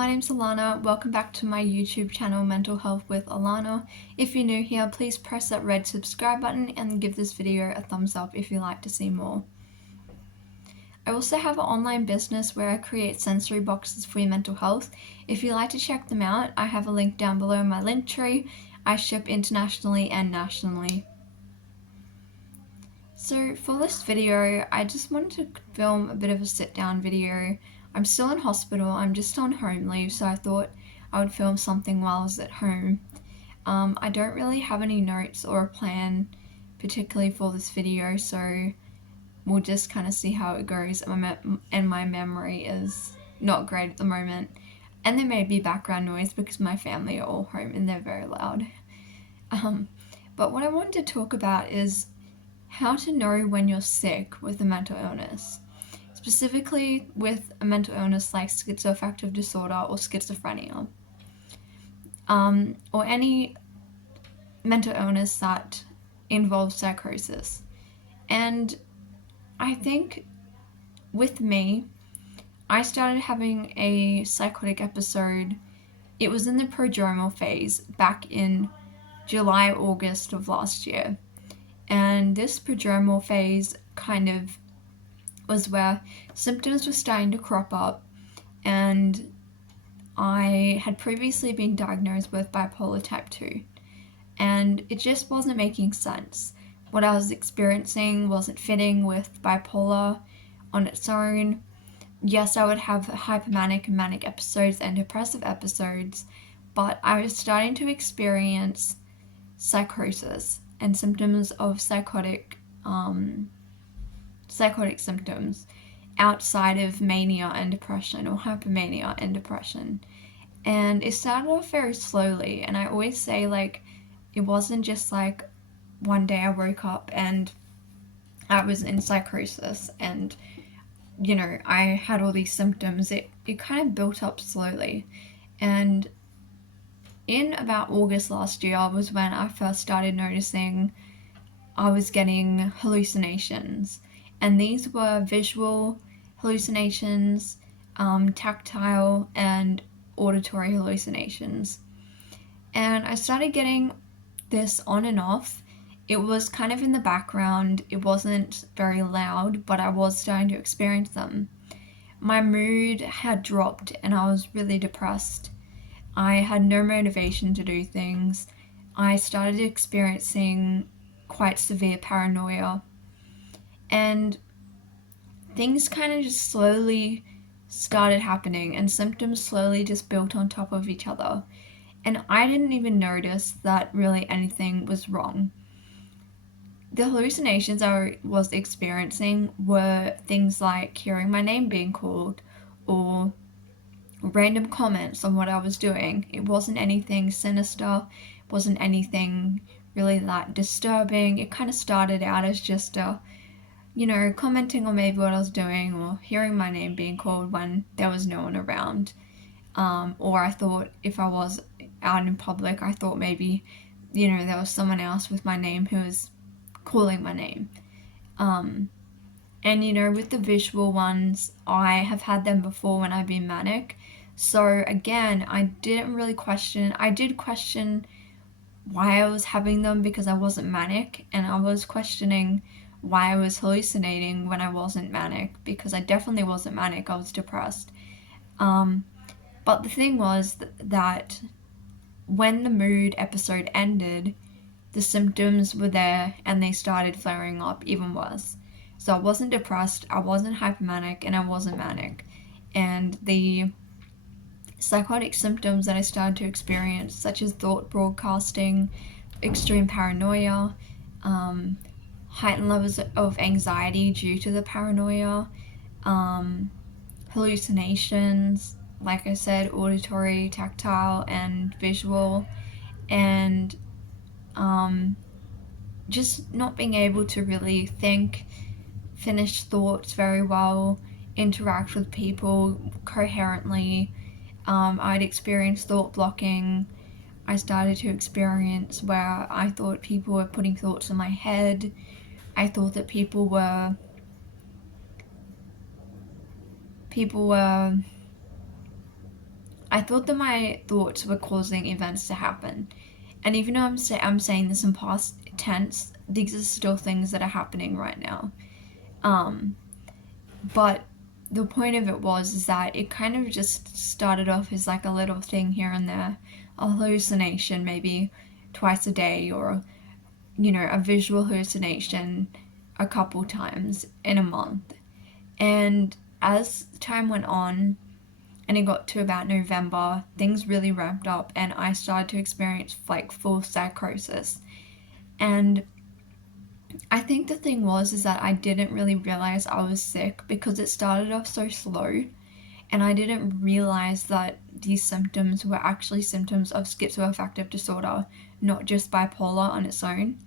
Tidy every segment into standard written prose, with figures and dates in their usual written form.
my name's Alana. Welcome back to my YouTube channel, Mental Health with Alana. If you're new here, please press that red subscribe button and give this video a thumbs up if you'd like to see more. I also have an online business where I create sensory boxes for your mental health. If you'd like to check them out, I have a link down below in my link tree. I ship internationally and nationally. So for this video, I just wanted to film a bit of a sit-down video. I'm still in hospital, I'm just on home leave, so I thought I would film something while I was at home. I don't really have any notes or a plan particularly for this video, so we'll just kind of see how it goes, and my memory is not great at the moment. And there may be background noise because my family are all home and they're very loud. But what I wanted to talk about is how to know when you're sick with a mental illness, specifically with a mental illness like schizoaffective disorder or schizophrenia, or any mental illness that involves psychosis. And I think with me, I started having a psychotic episode. It was in the prodromal phase back in July, August of last year. And this prodromal phase kind of was where symptoms were starting to crop up, and I had previously been diagnosed with bipolar type 2, and it just wasn't making sense. What I was experiencing wasn't fitting with bipolar on its own. Yes, I would have hypomanic and manic episodes and depressive episodes, but I was starting to experience psychosis and symptoms of psychotic symptoms outside of mania and depression, or hypomania and depression. And it started off very slowly, and I always say, like, it wasn't just like one day I woke up and I was in psychosis and, you know, I had all these symptoms. It kind of built up slowly. And in about August last year was when I first started noticing I was getting hallucinations. And these were visual hallucinations, tactile and auditory hallucinations. And I started getting this on and off. It was kind of in the background. It wasn't very loud, but I was starting to experience them. My mood had dropped and I was really depressed. I had no motivation to do things. I started experiencing quite severe paranoia. And things kind of just slowly started happening, and symptoms slowly just built on top of each other. And I didn't even notice that really anything was wrong. The hallucinations I was experiencing were things like hearing my name being called, or random comments on what I was doing. It wasn't anything sinister, it wasn't anything really that disturbing. It kind of started out as just commenting on maybe what I was doing, or hearing my name being called when there was no one around. Or I thought if I was out in public, I thought maybe, there was someone else with my name who was calling my name. And with the visual ones, I have had them before when I've been manic. So again, I did question why I was having them because I wasn't manic, and I was questioning why I was hallucinating when I wasn't manic, because I definitely wasn't manic, I was depressed. But the thing was that when the mood episode ended, the symptoms were there and they started flaring up even worse. So I wasn't depressed, I wasn't hypomanic, and I wasn't manic. And the psychotic symptoms that I started to experience, such as thought broadcasting, extreme paranoia, heightened levels of anxiety due to the paranoia, hallucinations, like I said, auditory, tactile, and visual, and just not being able to really think, finish thoughts very well, interact with people coherently. I'd experienced thought blocking. I started to experience where I thought people were putting thoughts in my head. I thought that people were I thought that my thoughts were causing events to happen. And even though I'm saying this in past tense, these are still things that are happening right now. Um, but the point of it was is that it kind of just started off as like a little thing here and there, a hallucination maybe twice a day, or a visual hallucination a couple times in a month. And as time went on and it got to about November, things really ramped up and I started to experience like full psychosis. And I think the thing was is that I didn't really realize I was sick because it started off so slow, and I didn't realize that these symptoms were actually symptoms of schizoaffective disorder, not just bipolar on its own.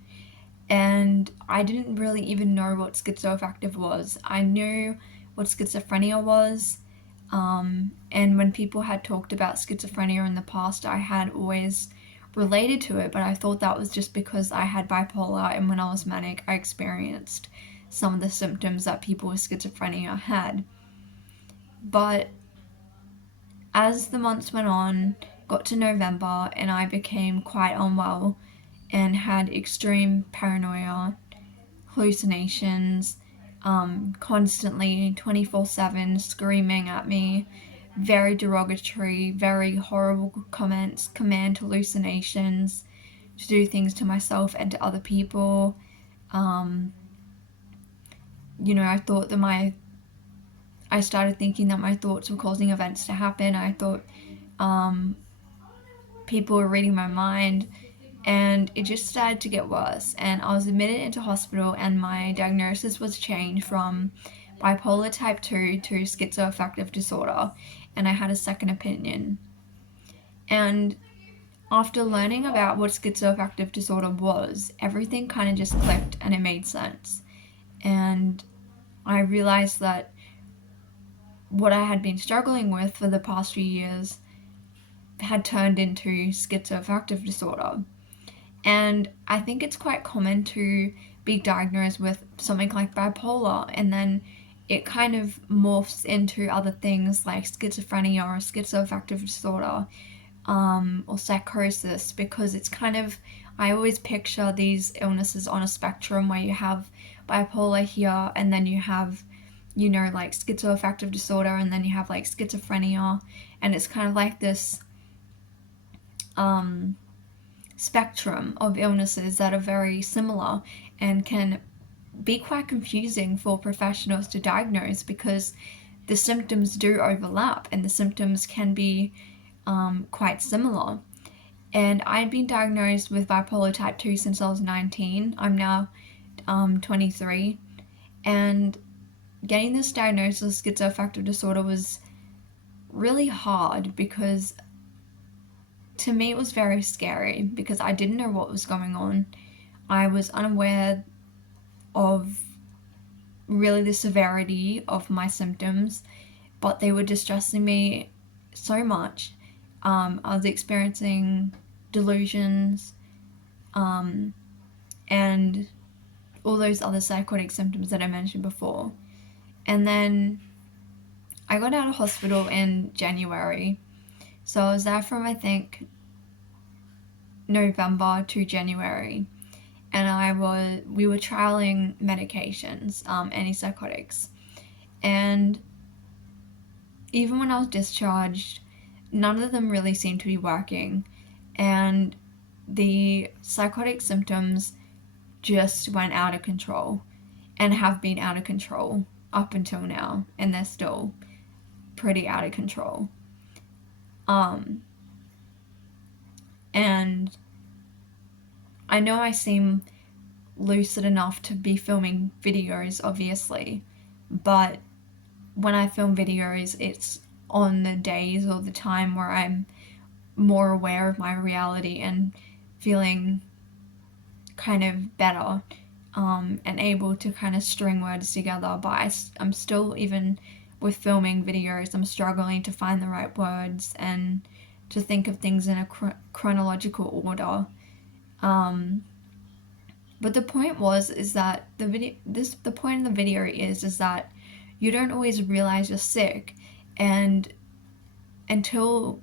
And I didn't really even know what schizoaffective was. I knew what schizophrenia was, and when people had talked about schizophrenia in the past, I had always related to it, but I thought that was just because I had bipolar, and when I was manic, I experienced some of the symptoms that people with schizophrenia had. But as the months went on, got to November, and I became quite unwell and had extreme paranoia, hallucinations, constantly 24/7 screaming at me, very derogatory, very horrible comments, command hallucinations to do things to myself and to other people. Um, I thought that I started thinking that my thoughts were causing events to happen. I thought people were reading my mind, and it just started to get worse. And I was admitted into hospital, and my diagnosis was changed from bipolar type 2 to schizoaffective disorder, and I had a second opinion. And after learning about what schizoaffective disorder was, everything kind of just clicked and it made sense. And I realized that what I had been struggling with for the past few years had turned into schizoaffective disorder. And I think it's quite common to be diagnosed with something like bipolar, and then it kind of morphs into other things like schizophrenia or schizoaffective disorder, or psychosis, because it's kind of, I always picture these illnesses on a spectrum where you have bipolar here, and then you have, like schizoaffective disorder, and then you have like schizophrenia, and it's kind of like this spectrum of illnesses that are very similar and can be quite confusing for professionals to diagnose, because the symptoms do overlap and the symptoms can be quite similar. And I'd been diagnosed with bipolar type 2 since I was 19. I'm now 23. And getting this diagnosis of schizoaffective disorder was really hard, because to me it was very scary, because I didn't know what was going on. I was unaware of really the severity of my symptoms, but they were distressing me so much. I was experiencing delusions, and all those other psychotic symptoms that I mentioned before. And then I got out of hospital in January. So I was there from, I think, November to January. And we were trialing medications, antipsychotics. And even when I was discharged, none of them really seemed to be working. And the psychotic symptoms just went out of control, and have been out of control up until now, and they're still pretty out of control. And I know I seem lucid enough to be filming videos, obviously, but when I film videos, it's on the days or the time where I'm more aware of my reality and feeling kind of better, and able to kind of string words together. But I'm still, even with filming videos, I'm struggling to find the right words and to think of things in a chronological order. But the point is that the point of the video is that you don't always realize you're sick, and until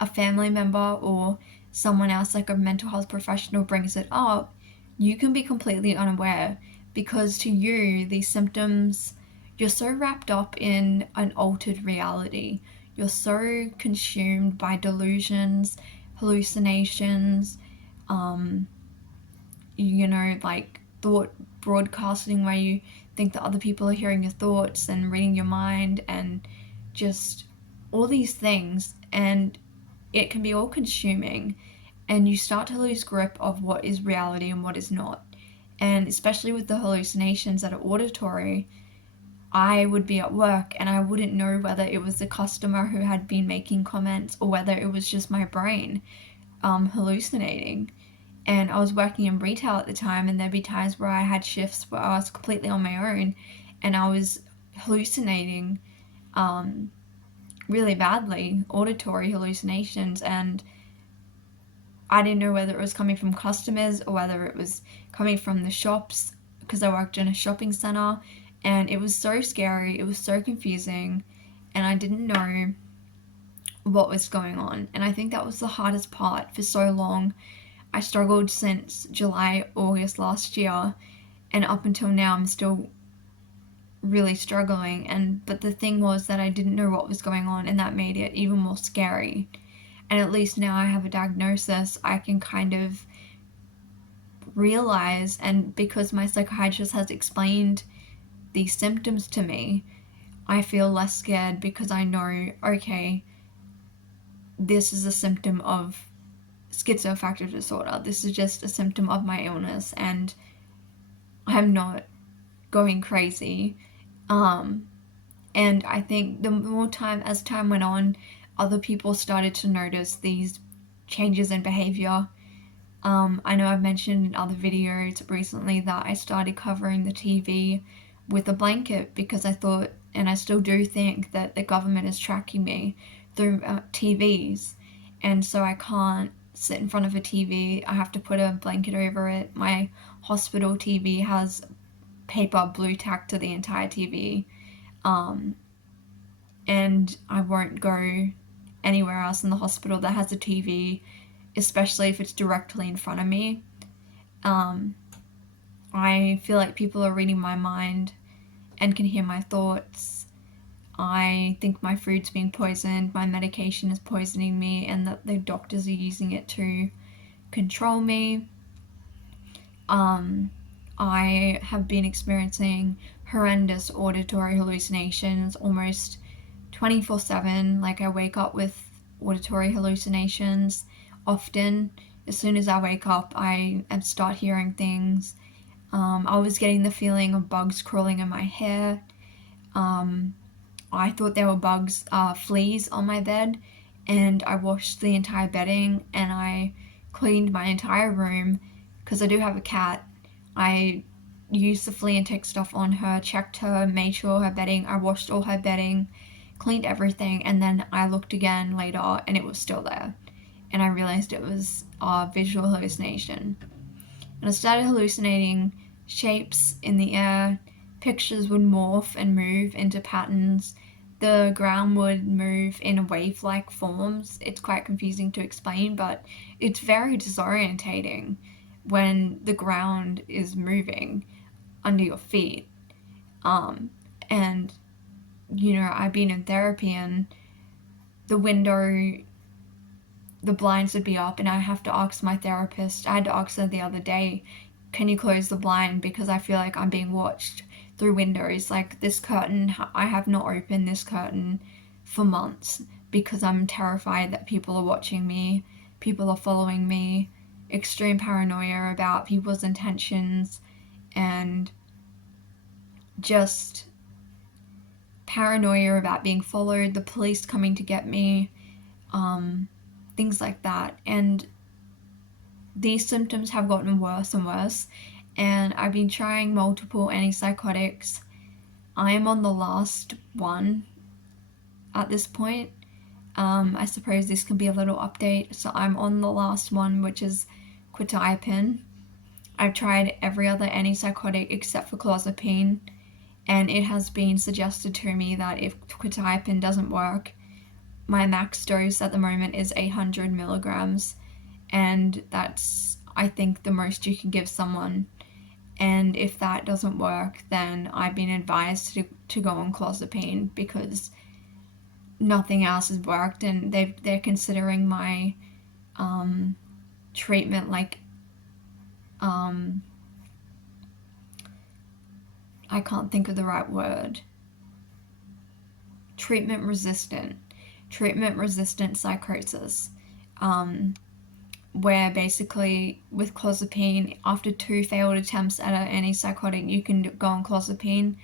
a family member or someone else, like a mental health professional, brings it up, you can be completely unaware, because to you, these symptoms, you're so wrapped up in an altered reality. You're so consumed by delusions, hallucinations, um, like thought broadcasting, where you think that other people are hearing your thoughts and reading your mind, and just all these things. And it can be all consuming, and you start to lose grip of what is reality and what is not. And especially with the hallucinations that are auditory, I would be at work and I wouldn't know whether it was the customer who had been making comments or whether it was just my brain hallucinating. And I was working in retail at the time, and there'd be times where I had shifts where I was completely on my own and I was hallucinating really badly, auditory hallucinations, and I didn't know whether it was coming from customers or whether it was coming from the shops, because I worked in a shopping center, and it was so scary, it was so confusing, and I didn't know what was going on. And I think that was the hardest part for so long. I struggled since July, August last year, and up until now I'm still really struggling. And but the thing was that I didn't know what was going on, and that made it even more scary. And at least now I have a diagnosis, I can kind of realize, and because my psychiatrist has explained these symptoms to me, I feel less scared, because I know, okay, this is a symptom of schizoaffective disorder. This is just a symptom of my illness, and I'm not going crazy. Um, and I think the more time, as time went on, other people started to notice these changes in behavior. I know I've mentioned in other videos recently that I started covering the TV with a blanket, because I thought, and I still do think, that the government is tracking me through TVs. And so I can't sit in front of a TV. I have to put a blanket over it. My hospital TV has paper blue tack to the entire TV. Um, and I won't go anywhere else in the hospital that has a TV, especially if it's directly in front of me. Um, I feel like people are reading my mind and can hear my thoughts. I think my food's being poisoned, my medication is poisoning me, and that the doctors are using it to control me. Um, I have been experiencing horrendous auditory hallucinations almost 24/7. Like, I wake up with auditory hallucinations often. As soon as I wake up, I start hearing things. I was getting the feeling of bugs crawling in my hair. Um, I thought there were bugs, fleas on my bed, and I washed the entire bedding and I cleaned my entire room, because I do have a cat. I used the flea and tick stuff on her, checked her, made sure her bedding, I washed all her bedding, cleaned everything, and then I looked again later and it was still there. And I realized it was a visual hallucination. And I started hallucinating shapes in the air, pictures would morph and move into patterns, the ground would move in wave-like forms. It's quite confusing to explain, but it's very disorientating when the ground is moving under your feet. Um, and, I've been in therapy, and the window, the blinds would be up, and I have to ask my therapist. I had to ask her the other day, can you close the blind, because I feel like I'm being watched through windows. Like, this curtain, I have not opened this curtain for months, because I'm terrified that people are watching me, people are following me, extreme paranoia about people's intentions, and just paranoia about being followed, the police coming to get me, things like that. And these symptoms have gotten worse and worse, and I've been trying multiple antipsychotics. I am on the last one at this point. I suppose this can be a little update. So I'm on the last one, which is quetiapine. I've tried every other antipsychotic except for clozapine, and it has been suggested to me that if quetiapine doesn't work, my max dose at the moment is 800 milligrams, and that's, I think, the most you can give someone. And if that doesn't work, then I've been advised to go on clozapine, because nothing else has worked, and they're considering my treatment like I can't think of the right word. Treatment resistant psychosis, where basically with clozapine, after 2 failed attempts at an antipsychotic, you can go on clozapine.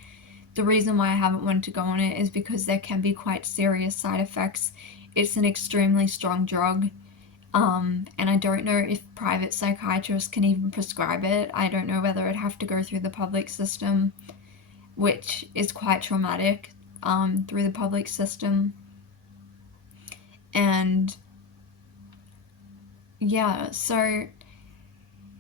The reason why I haven't wanted to go on it is because there can be quite serious side effects. It's an extremely strong drug, and I don't know if private psychiatrists can even prescribe it. I don't know whether it'd have to go through the public system, which is quite traumatic, through the public system. And yeah, so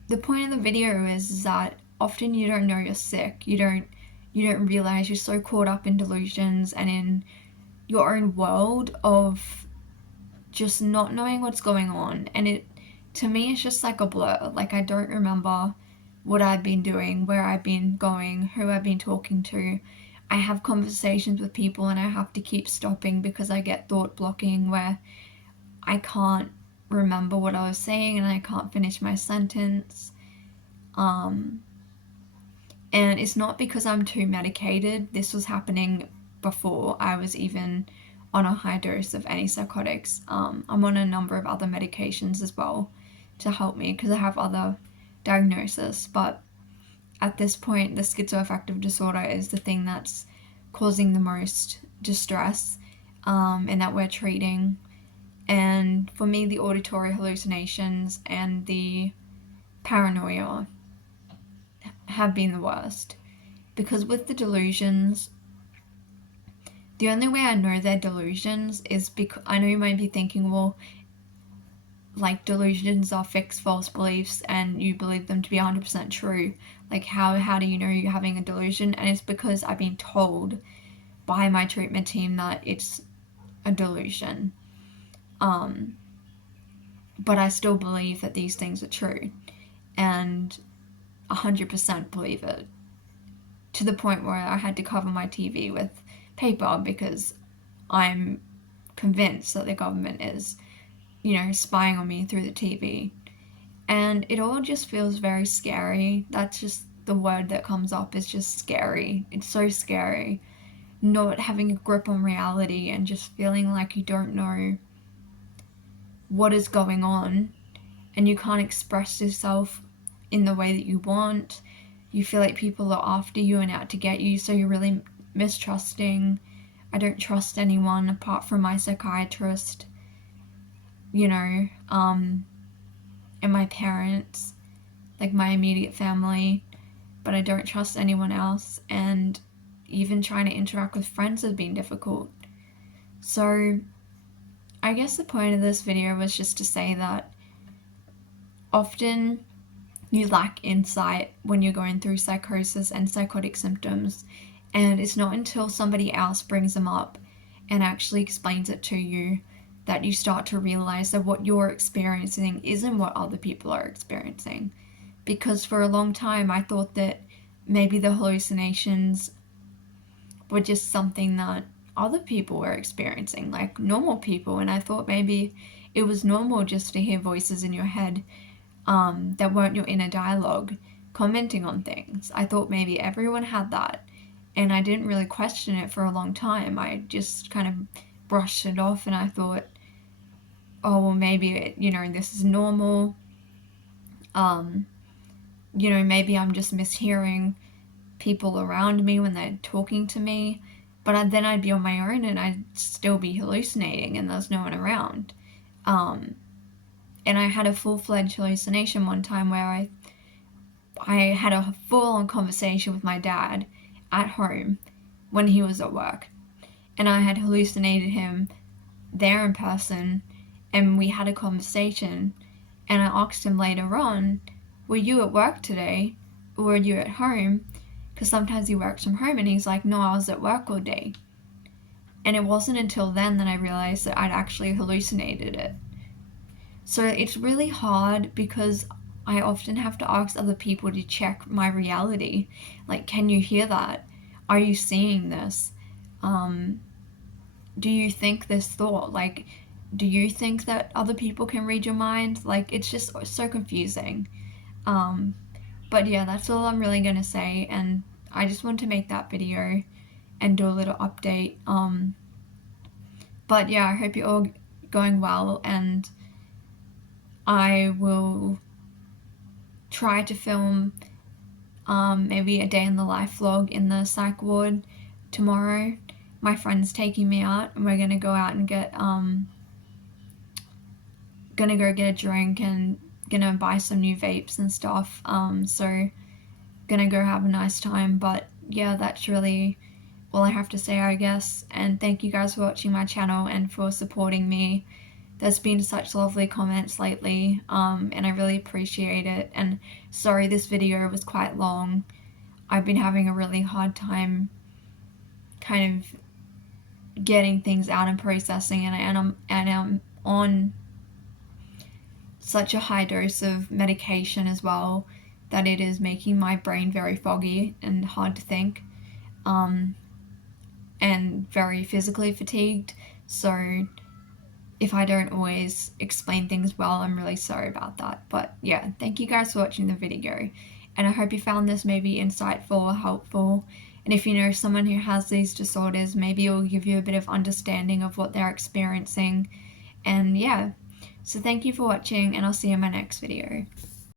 the point of the video is that often you don't know you're sick. You don't realize you're so caught up in delusions and in your own world of just not knowing what's going on. And it, to me, it's just like a blur. Like, I don't remember what I've been doing, where I've been going, who I've been talking to. I have conversations with people and I have to keep stopping because I get thought blocking, where I can't remember what I was saying and I can't finish my sentence. And it's not because I'm too medicated. This was happening before I was even on a high dose of antipsychotics. I'm on a number of other medications as well to help me because I have other diagnoses. But at this point, the schizoaffective disorder is the thing that's causing the most distress, and that we're treating. And for me, the auditory hallucinations and the paranoia have been the worst. Because with the delusions, the only way I know they're delusions is because, I know you might be thinking, well, like, delusions are fixed false beliefs and you believe them to be 100% true. Like, how do you know you're having a delusion? And it's because I've been told by my treatment team that it's a delusion. But I still believe that these things are true, and 100% believe it, to the point where I had to cover my TV with paper because I'm convinced that the government is, spying on me through the TV. And it all just feels very scary. That's just the word that comes up, is just scary. It's so scary. Not having a grip on reality and just feeling like you don't know what is going on and you can't express yourself in the way that you want. You feel like people are after you and out to get you, so you're really mistrusting. I don't trust anyone apart from my psychiatrist, and my parents, like my immediate family, but I don't trust anyone else, and even trying to interact with friends has been difficult. So I guess the point of this video was just to say that often you lack insight when you're going through psychosis and psychotic symptoms, and it's not until somebody else brings them up and actually explains it to you that you start to realize that what you're experiencing isn't what other people are experiencing. Because for a long time I thought that maybe the hallucinations were just something that other people were experiencing, like normal people, and I thought maybe it was normal just to hear voices in your head that weren't your inner dialogue commenting on things. I thought maybe everyone had that, and I didn't really question it for a long time. I just kind of brushed it off, and I thought, oh, well, maybe, this is normal. Maybe I'm just mishearing people around me when they're talking to me. But then I'd be on my own and I'd still be hallucinating and there's no one around. And I had a full-fledged hallucination one time where I had a full-on conversation with my dad at home when he was at work. And I had hallucinated him there in person, and we had a conversation. And I asked him later on, were you at work today or were you at home? Because sometimes he works from home, and he's like, no, I was at work all day. And it wasn't until then that I realized that I'd actually hallucinated it. So it's really hard because I often have to ask other people to check my reality. Like, can you hear that? Are you seeing this? Um, do you think this thought? Like, do you think that other people can read your mind? Like, it's just so confusing. Um, but yeah, that's all I'm really gonna say. And I just want to make that video and do a little update. But yeah, I hope you're all going well, and I will try to film maybe a day in the life vlog in the psych ward tomorrow. My friend's taking me out, and we're gonna go out and gonna go get a drink and gonna buy some new vapes and stuff. So gonna go have a nice time. But yeah, that's really all I have to say, I guess. And thank you guys for watching my channel and for supporting me. There's been such lovely comments lately, and I really appreciate it. And sorry this video was quite long. I've been having a really hard time kind of getting things out and processing, and I'm on such a high dose of medication as well that it is making my brain very foggy and hard to think, and very physically fatigued. So if I don't always explain things well, I'm really sorry about that. But yeah, thank you guys for watching the video, and I hope you found this maybe insightful or helpful. And if you know someone who has these disorders, maybe it will give you a bit of understanding of what they're experiencing. And yeah, so thank you for watching, and I'll see you in my next video.